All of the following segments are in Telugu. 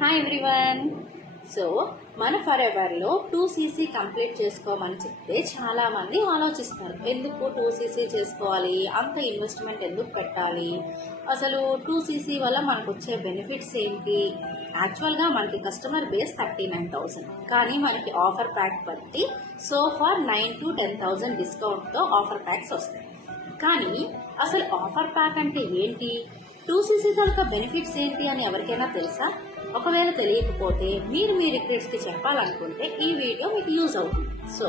హాయ్ ఎవ్రీవన్ సో మన ఫర్ ఎవర్లో టూ సీసీ కంప్లీట్ చేసుకోమని చెప్తే చాలా మంది ఆలోచిస్తారు. ఎందుకు టూ సీసీ చేసుకోవాలి? అంత ఇన్వెస్ట్మెంట్ ఎందుకు పెట్టాలి? అసలు టూ సీసీ వల్ల మనకు వచ్చే బెనిఫిట్స్ ఏంటి? యాక్చువల్గా మనకి customer base thirty nine thousand కానీ మనకి ఆఫర్ ప్యాక్ బట్టి so far nine to ten thousand డిస్కౌంట్తో offer packs వస్తాయి. కానీ అసలు ఆఫర్ ప్యాక్ అంటే ఏంటి? టూ సీసీ తాలూకా బెనిఫిట్స్ ఏంటి అని ఎవరికైనా తెలుసా? ఒకవేళ తెలియకపోతే మీరు మీ రిక్రెట్స్కి చెప్పాలనుకుంటే ఈ వీడియో మీకు యూజ్ అవుతుంది. సో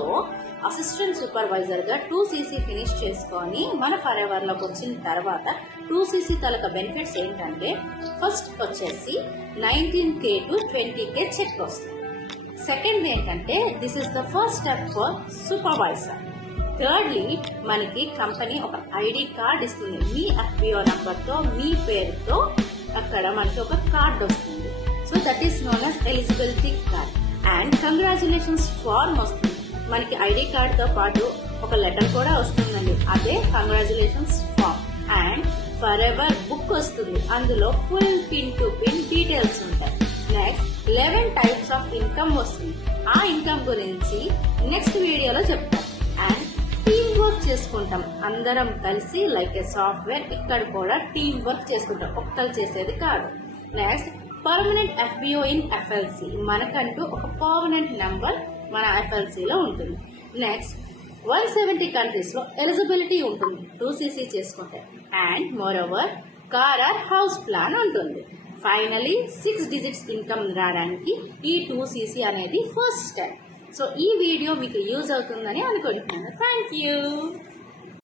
అసిస్టెంట్ సూపర్వైజర్గా టూ సీసీ ఫినిష్ చేసుకొని మన ఫర్ ఎవర్లోకి వచ్చిన తర్వాత టూ సీసీ తాలూకా బెనిఫిట్స్ ఏంటంటే ఫస్ట్ వచ్చేసి nineteen K to twenty K cheque వస్తుంది. సెకండ్ ఏంటంటే this is the first step for supervisor. Thirdly మనకి కంపెనీ ఒక ఐడి కార్డ్ ఇస్తుంది. మీ ఎఫ్బిఓ నంబర్తో మీ పేరుతో అక్కడ మనకి ఒక కార్డ్ వస్తుంది. So that is known as eligibility card and congratulations form వస్తుంది. మనకి ఐడి కార్డ్తో పాటు ఒక లెటర్ కూడా వస్తుందండి. అదే congratulations form and forever book వస్తుంది. అందులో full pin to pin details ఉంటాయి. Next eleven types of income వస్తుంది. ఆ ఇన్కమ్ గురించి నెక్స్ట్ వీడియోలో చెప్తాం. అండ్ వర్క్ చేసుకుంటాం. అందరం కలిసి లైక్ ఏ సాఫ్ట్వేర్ ఇక్కడ కూడా టీమ్ వర్క్ చేసుకుంటాం. ఒక్కరు చేసేది కాదు. Next permanent FBO in FLC మనకంటూ ఒక పర్మనెంట్ నెంబర్ మన ఎఫ్ఎల్సీలో ఉంటుంది. నెక్స్ట్ వన్ సెవెంటీ కంట్రీస్లో ఎలిజిబిలిటీ ఉంటుంది. టూ సీసీ చేసుకుంటే. And moreover car or house plan ఉంటుంది. ఫైనలీ సిక్స్ డిజిట్స్ ఇన్కమ్ రావడానికి ఈ టూ సీసీ అనేది ఫస్ట్ స్టెప్ సో ఈ వీడియో మీకు యూజ్ అవుతుందని అనుకుంటున్నాను. Thank you